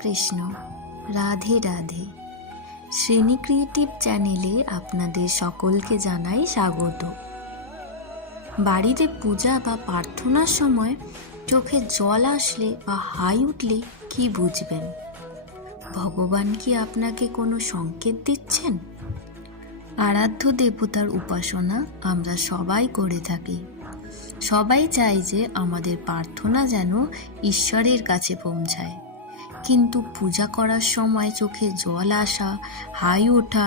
কৃষ্ণ, রাধে রাধে। শ্রেণী ক্রিয়েটিভ চ্যানেলে আপনাদের সকলকে জানাই স্বাগত। বাড়িতে পূজা বা প্রার্থনার সময় চোখে জল আসলে বা হাই উঠলে কি বুঝবেন? ভগবান কি আপনাকে কোনো সংকেত দিচ্ছেন? আরাধ্য দেবতার উপাসনা আমরা সবাই করে থাকি। সবাই চাই যে আমাদের প্রার্থনা যেন ঈশ্বরের কাছে পৌঁছায়। কিন্তু পূজা করার সময় চোখে জল আসা, হাই ওঠা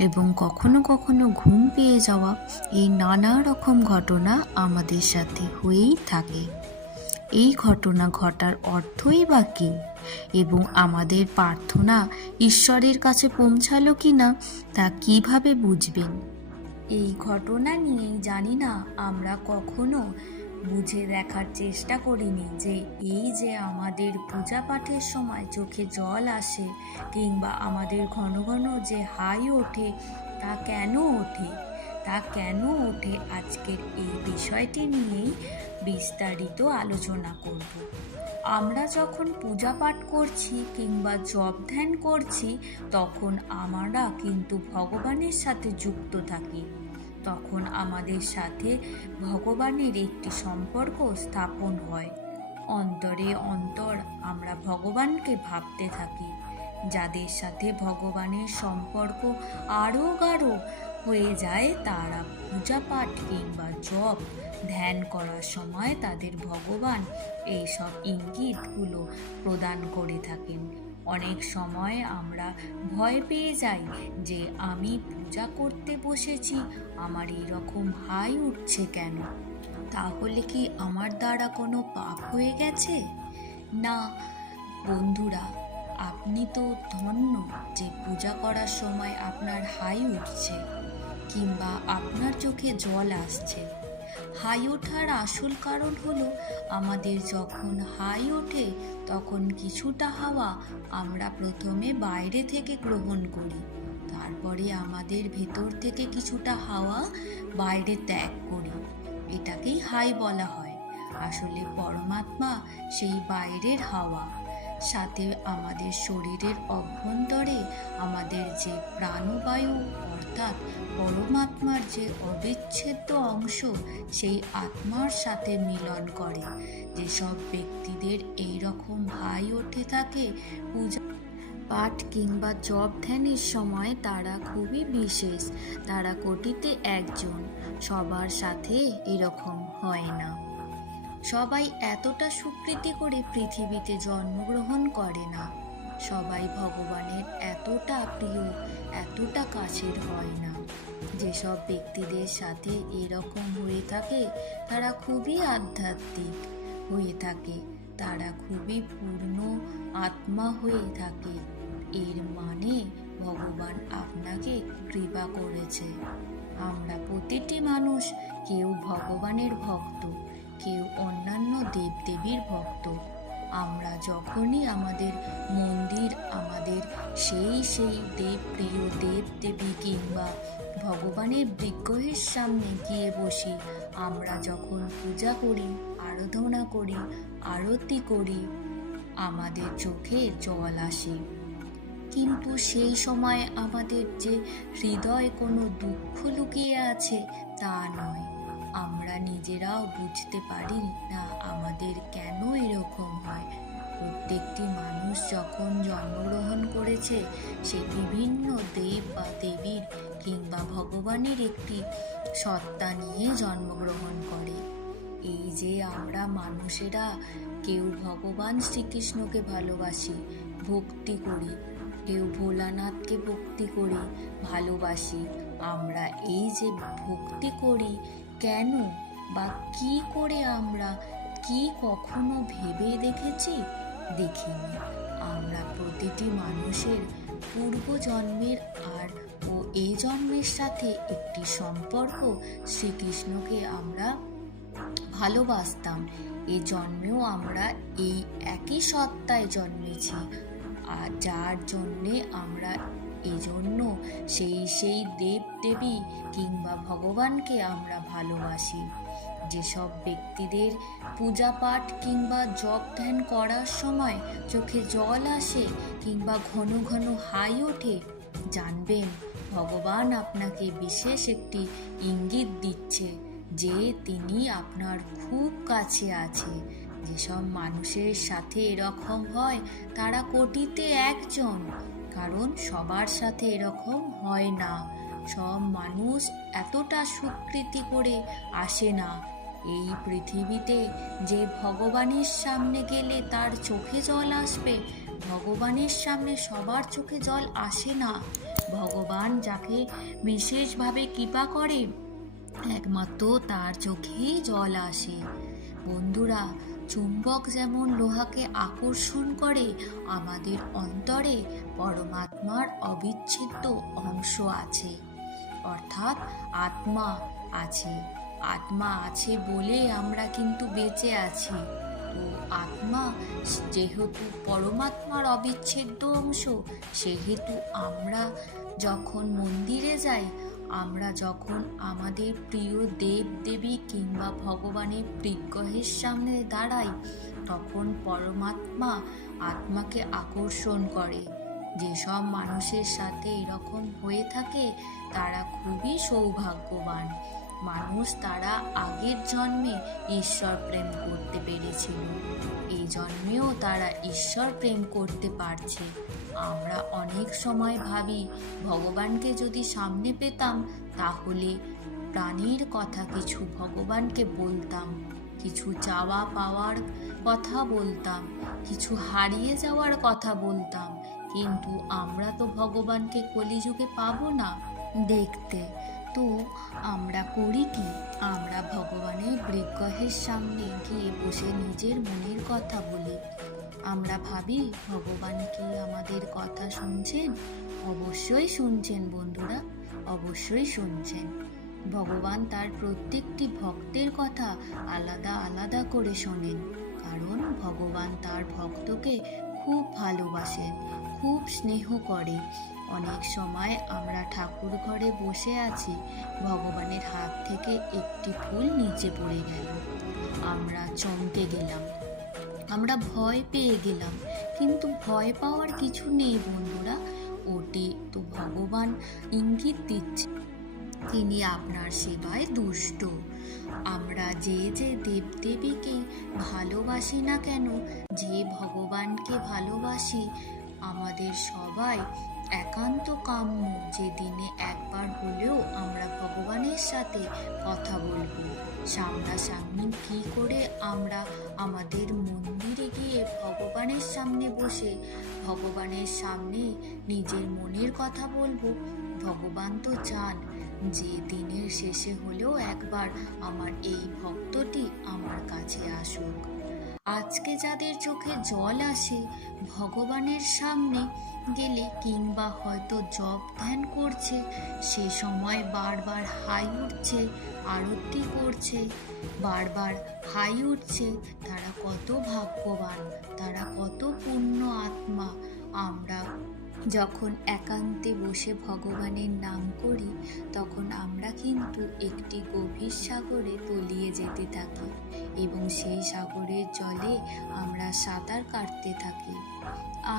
এবং কখনো কখনো ঘুম পেয়ে যাওয়া, এই নানা রকম ঘটনা আমাদের সাথে হয়েই থাকে। এই ঘটনা ঘটার অর্থই বা কী, এবং আমাদের প্রার্থনা ঈশ্বরের কাছে পৌঁছালো কি না তা কিভাবে বুঝবেন? এই ঘটনা নিয়েই জানি না আমরা কখনো বুঝে দেখার চেষ্টা করিনি যে এই যে আমাদের পূজা পাঠের সময় চোখে জল আসে কিংবা আমাদের ঘন ঘন যে হাই ওঠে তা কেন ওঠে আজকের এই বিষয়টি নিয়েই বিস্তারিত আলোচনা করব। আমরা যখন পূজা পাঠ করছি কিংবা জপ ধ্যান করছি তখন আমরা কিন্তু ভগবানের সাথে যুক্ত থাকি। তখন আমাদের সাথে ভগবানের একটি সম্পর্ক স্থাপন হয়। অন্তরে অন্তর আমরা ভগবানকে ভাবতে থাকি। যাদের সাথে ভগবানের সম্পর্ক আরও গাঢ় হয়ে যায় তারা পূজা পাঠ কিংবা জপ ধ্যান করার সময় তাদের ভগবান এইসব ইঙ্গিতগুলো প্রদান করে থাকেন। অনেক সময় আমরা ভয় পেয়ে যাই যে আমি পূজা করতে বসেছি, আমার এইরকম হাই উঠছে কেন? তাহলে কি আমার দ্বারা কোনো পাপ হয়ে গেছে? না বন্ধুরা, আপনি তো ধন্য যে পূজা করার সময় আপনার হাই উঠছে কিংবা আপনার চোখে জল আসছে। হাই ওঠার আসল কারণ হলো আমাদের যখন হাই ওঠে তখন কিছুটা হাওয়া আমরা প্রথমে বাইরে থেকে গ্রহণ করি, তারপরে আমাদের ভেতর থেকে কিছুটা হাওয়া বাইরে ত্যাগ করি। এটাকেই হাই বলা হয়। আসলে পরমাত্মা সেই বাইরের হাওয়া। সাথে আমাদের শরীরের অভ্যন্তরে আমাদের যে প্রাণবায়ু অর্থাৎ পরমাত্মার যে অবিচ্ছেদ্য অংশ, সেই আত্মার সাথে মিলন করে। যেসব ব্যক্তিদের এই রকম হাই ওঠে থাকে পূজা পাঠ কিংবা জপ ধ্যানের সময় তারা খুবই বিশেষ, তারা কোটিতে একজন। সবার সাথে এরকম হয় না। সবাই এতটা সুকৃতি করে পৃথিবীতে জন্মগ্রহণ করে না। সবাই ভগবানের এতটা প্রিয়, এতটা কাছের হয় না। যেসব ব্যক্তিদের সাথে এরকম হয়ে থাকে তারা খুবই আধ্যাত্মিক হয়ে থাকে, তারা খুবই পূর্ণ আত্মা হয়ে থাকে। এর মানে ভগবান আপনাকে কৃপা করেছে। আমরা প্রতিটি মানুষ, কেউ ভগবানের ভক্ত, কেউ অন্যান্য দেবদেবীর ভক্ত। আমরা যখনই আমাদের মন্দির, আমাদের সেই প্রিয় দেবদেবী কিংবা ভগবানের বিগ্রহের সামনে গিয়ে বসি, আমরা যখন পূজা করি, আরাধনা করি, আরতি করি, আমাদের চোখে জল আসে। কিন্তু সেই সময় আমাদের যে হৃদয়ে কোনো দুঃখ লুকিয়ে আছে তা নয়। আমরা নিজেরাও বুঝতে পারি না আমাদের কেন এরকম হয়। প্রত্যেকটি মানুষ যখন জন্মগ্রহণ করেছে সে বিভিন্ন দেব বা দেবীর কিংবা ভগবানের একটি সত্তা নিয়ে জন্মগ্রহণ করে। এই যে আমরা মানুষেরা কেউ ভগবান শ্রীকৃষ্ণকে ভালোবাসি, ভক্তি করি, কেউ ভোলানাথকে ভক্তি করি, ভালোবাসি। আমরা এই যে ভক্তি করি কেন বা কি করে, আমরা কি কখনো ভেবে দেখেছি? দেখিনি। আমরা প্রতিটি মানুষের পূর্বজন্মের আর এই জন্মের সাথে একটি সম্পর্ক। শ্রীকৃষ্ণকে আমরা ভালোবাসতাম। এ জন্মেও আমরা এই একই সত্তায় জন্মেছি, আর যার জন্যে আমরা এজন্য সেই দেব দেবী কিংবা ভগবানকে আমরা ভালোবাসি। যেসব ব্যক্তিদের পূজা পাঠ কিংবা জপ ধ্যান করার সময় চোখে জল আসে কিংবা ঘন ঘন হাই ওঠে, জানবেন ভগবান আপনাকে বিশেষ একটি ইঙ্গিত দিচ্ছে যে তিনি আপনার খুব কাছে আছে। যেসব মানুষের সাথে এরকম হয় তারা কোটিতে একজন, কারণ সবার সাথে এরকম হয় না। সব মানুষ এতটা সুকৃতি করে আসে না। এই পৃথিবীতে যে ভগবানের সামনে গেলে তার চোখে জল আসবে, ভগবানের সামনে সবার চোখে জল আসে না। ভগবান যাকে বিশেষভাবে কৃপা করে একমাত্র তার চোখেই জল আসে। বন্ধুরা, চুম্বক যেমন লোহাকে আকর্ষণ করে, আমাদের অন্তরে পরমাত্মার অবিচ্ছেদ্য অংশ আছে, অর্থাৎ আত্মা আছে। আত্মা আছে বলে আমরা কিন্তু বেঁচে আছি। তো আত্মা যেহেতু পরমাত্মার অবিচ্ছেদ্য অংশ, সেহেতু আমরা যখন মন্দিরে যাই, আমরা যখন আমাদের প্রিয় দেব দেবী কিংবা ভগবানের বিগ্রহের সামনে দাঁড়াই, তখন পরমাত্মা আত্মাকে আকর্ষণ করে। যেসব মানুষের সাথে এরকম হয়ে থাকে তারা খুবই সৌভাগ্যবান মানুষ। তারা আগের জন্মে ঈশ্বর প্রেম করতে পেরেছিল, এই জন্মেও তারা ঈশ্বর প্রেম করতে পারছে। আমরা অনেক সময় ভাবি ভগবানকে যদি সামনে পেতাম তাহলে প্রাণীর কথা কিছু ভগবানকে বলতাম, কিছু চাওয়া পাওয়ার কথা বলতাম, কিছু হারিয়ে যাওয়ার কথা বলতাম। কিন্তু আমরা তো ভগবানকে কলিযুগে পাবো না দেখতে। তো আমরা করি কি? আমরা ভগবানের বিগ্রহের সামনে গিয়ে বসে নিজের মনের কথা বলি। আমরা ভাবি ভগবান কি আমাদের কথা শুনছেন? অবশ্যই শুনছেন বন্ধুরা, অবশ্যই শুনছেন। ভগবান তার প্রত্যেকটি ভক্তের কথা আলাদা আলাদা করে শোনেন, কারণ ভগবান তার ভক্তকে খুব ভালোবাসেন, খুব স্নেহ করে। অনেক সময় আমরা ঠাকুর ঘরে বসে আছি, ভগবানের হাত থেকে একটি ফুল নিচে পড়ে গেল, আমরা চমকে গেলাম, আমরা ভয় পেয়ে গেলাম। কিন্তু ভয় পাওয়ার কিছু নেই বন্ধুরা, ওটি তো ভগবান ইঙ্গিত দিচ্ছে তিনি আপনার সেবায় দুষ্ট। আমরা যে যে দেবদেবীকে ভালোবাসি না কেন, যে ভগবানকে ভালোবাসি, আমাদের সবাই একান্ত কাম্য যে দিনে একবার হলেও আমরা ভগবানের সাথে কথা বলবো। সামনাসামনি কী করে আমরা আমাদের মন্দিরে গিয়ে ভগবানের সামনে বসে ভগবানের সামনে নিজের মনের কথা বলবো। ভগবান তো চান যে দিনের শেষে হলেও একবার আমার এই ভক্তটি আমার কাছে আসুক। আজকে যাদের চোখে জল আসে ভগবানের সামনে গেলে কিংবা হয়তো জপ ধ্যান করছে, সে সময় বারবার হাই উঠছে, আরতি করছে, বারবার হাই উঠছে, তারা কত ভাগ্যবান, তারা কত পুণ্য আত্মা। আমরা যখন একান্তে বসে ভগবানের নাম করি তখন আমরা কিন্তু একটি গভীর সাগরে তলিয়ে যেতে থাকি এবং সেই সাগরের জলে আমরা সাঁতার কাটতে থাকি।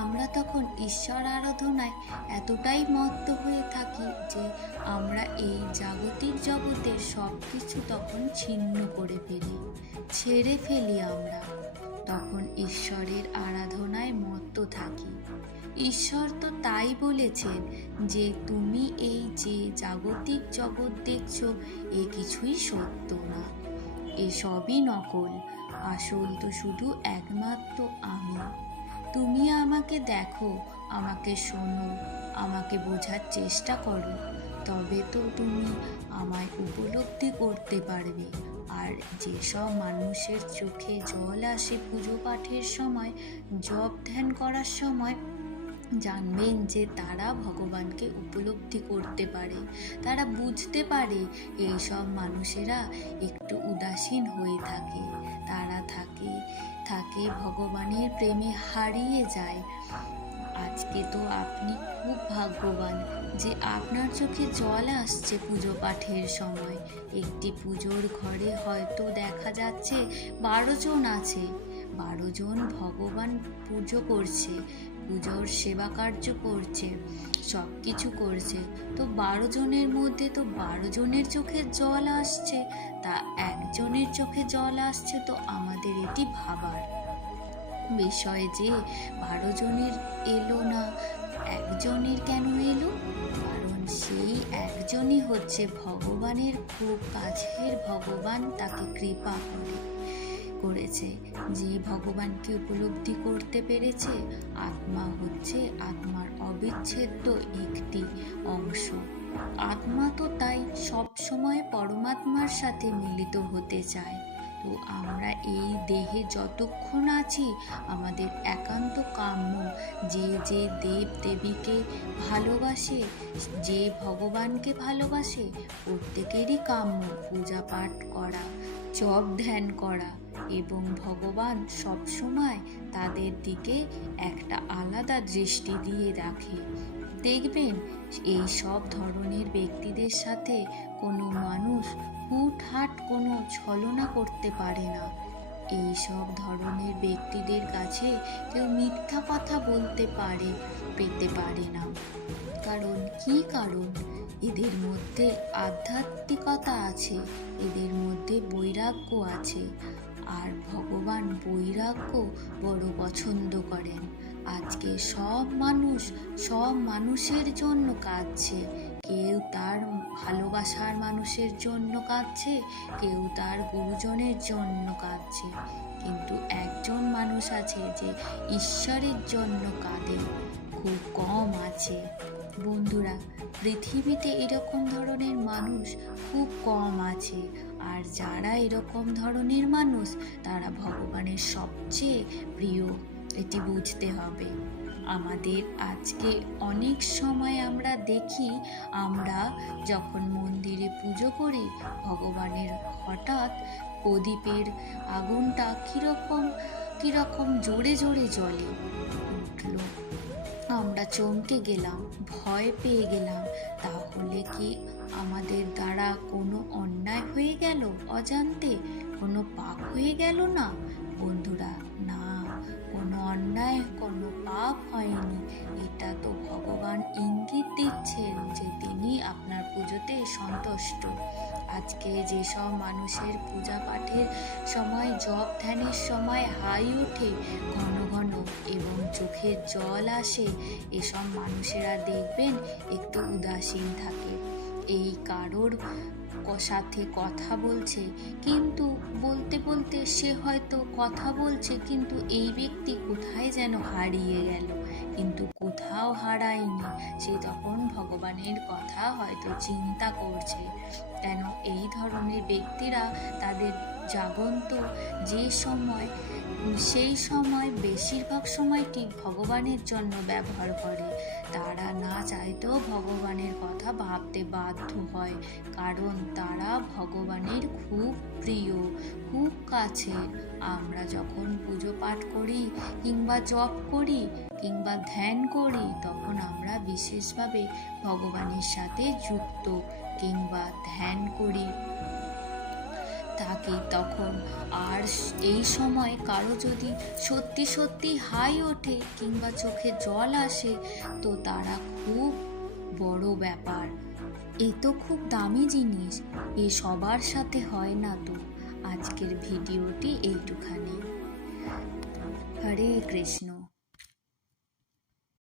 আমরা তখন ঈশ্বর আরাধনায় এতটাই মত্ত হয়ে থাকি যে আমরা এই জাগতিক জগতের সব কিছু তখন ছিন্ন করে ফেলি, ছেড়ে ফেলি। আমরা তখন ঈশ্বরের আরাধনায় মত্ত থাকি। ঈশ্বর তো তাই বলেছেন যে তুমি এই যে জাগতিক জগৎ দেখছো এ কিছুই সত্য না, এসবই নকল, আসল তো শুধু একমাত্র আমি। তুমি আমাকে দেখো, আমাকে শোনো, আমাকে বোঝার চেষ্টা করো, তবে তো তুমি আমায় উপলব্ধি করতে পারবে। আর যেসব মানুষের চোখে জল আসে পুজো পাঠের সময়, জপ ধ্যান করার সময়, জানবেন যে তারা ভগবানকে উপলব্ধি করতে পারে, তারা বুঝতে পারে। এইসব মানুষেরা একটু উদাসীন হয়ে থাকে, তারা থাকে ভগবানের প্রেমে হারিয়ে যায়। আজকে তো আপনি খুব ভাগ্যবান যে আপনার চোখে জল আসছে পুজো পাঠের সময়। একটি পুজোর ঘরে হয়তো দেখা যাচ্ছে 12 জন আছে, 12 জন ভগবান পুজো করছে, পুজোর সেবা কার্য করছে, সব কিছু করছে। তো 12 জনের মধ্যে তো 12 জনের চোখে জল আসছে, তা একজনের চোখে জল আসছে, তো আমাদের এটি ভাবার বিষয় যে 12 জনের এলো না, একজনের কেন এলো? কারণ সেই একজনই হচ্ছে ভগবানের খুব কাছের ভগবান, তাকে কৃপা করেছে। যে ভগবানকে উপলব্ধি করতে পেরেছে, আত্মা হচ্ছে আত্মার অবিচ্ছেদ্য একটি অংশ। আত্মা তো তাই সব সময় পরমাত্মার সাথে মিলিত হতে চায়। তো আমরা এই দেহে যতক্ষণ আছি, আমাদের একান্ত কাম্য যে যে দেব দেবীকে ভালোবাসে, যে ভগবানকে ভালোবাসে, প্রত্যেকেরই কাম্য পূজা পাঠ করা, জপ ধ্যান করা, এবং ভগবান সবসময় তাদের দিকে একটা আলাদা দৃষ্টি দিয়ে রাখে। দেখবেন এই সব ধরনের ব্যক্তিদের সাথে কোনো মানুষ হুটহাট কোনো ছলনা করতে পারে না। এই সব ধরনের ব্যক্তিদের কাছে কেউ মিথ্যা কথা বলতে পেতে পারে না। কারণ এদের মধ্যে আধ্যাত্মিকতা আছে, এদের মধ্যে বৈরাগ্য আছে, আর ভগবান বৈরাগ্য বড় পছন্দ করেন। আজকে সব মানুষের জন্য কাঁদছে, কেউ তার ভালোবাসার মানুষের জন্য কাঁদছে, কেউ তার গুরুজনের জন্য কাঁদছে, কিন্তু একজন মানুষ আছে যে ঈশ্বরের জন্য কাঁদে, খুব কম আছে। বন্ধুরা, পৃথিবীতে এরকম ধরনের মানুষ খুব কম আছে, আর যারা এরকম ধরনের মানুষ তারা ভগবানের সবচেয়ে প্রিয়, এটি বুঝতে হবে আমাদের। আজকে অনেক সময় আমরা দেখি, আমরা যখন মন্দিরে পুজো করি, ভগবানের হঠাৎ প্রদীপের আগুনটা কিরকম জোরে জোরে জ্বলে উঠল, আমরা চমকে গেলাম, ভয় পেয়ে গেলাম। তাহলে কি আমাদের দ্বারা কোনো অন্যায় হয়ে গেল? অজান্তে কোনো পাপ হয়ে গেল না? বন্ধুরা, না, কোনো অন্যায় কোনো পাপ হয়নি। এটা তো ভগবান ইঙ্গিত দিচ্ছেন যে তিনি আপনার পুজোতে সন্তুষ্ট। আজকে যেসব মানুষের পূজা পাঠের সময়, জপ ধ্যানের সময় হাই ওঠে ঘন ঘন এবং চোখের জল আসে, এসব মানুষেরা দেখবেন একটু উদাসীন থাকে। এই কারোর সাথে কথা বলছে, কিন্তু বলতে বলতে সে হয়তো কথা বলছে, কিন্তু এই ব্যক্তি কোথায় যেন হারিয়ে গেল, কিন্তু কোথাও হারায়নি, সে তখন ভগবানের কথা হয়তো চিন্তা করছে। কেন এই ধরনের ব্যক্তিরা তাদের জাগন্ত সেই সময় বেশিরভাগ সময়টি ভগবানের জন্য ব্যবহার করে। তারা না চাইতেও ভগবানের কথা ভাবতে বাধ্য হয়, কারণ তারা ভগবানের খুব প্রিয়, খুব কাছে। আমরা যখন পুজো পাঠ করি কিংবা জপ করি কিংবা ধ্যান করি, তখন আমরা বিশেষভাবে ভগবানের সাথে যুক্ত কিংবা ধ্যান করি থাকি তখন। আর এই সময় কারো যদি সত্যি সত্যি হাই ওঠে কিংবা চোখে জল আসে, তো তারা খুব বড় ব্যাপার। এ তো খুব দামি জিনিস, এ সবার সাথে হয় না। তো আজকের ভিডিওটি এইটুখানি। হরে কৃষ্ণ।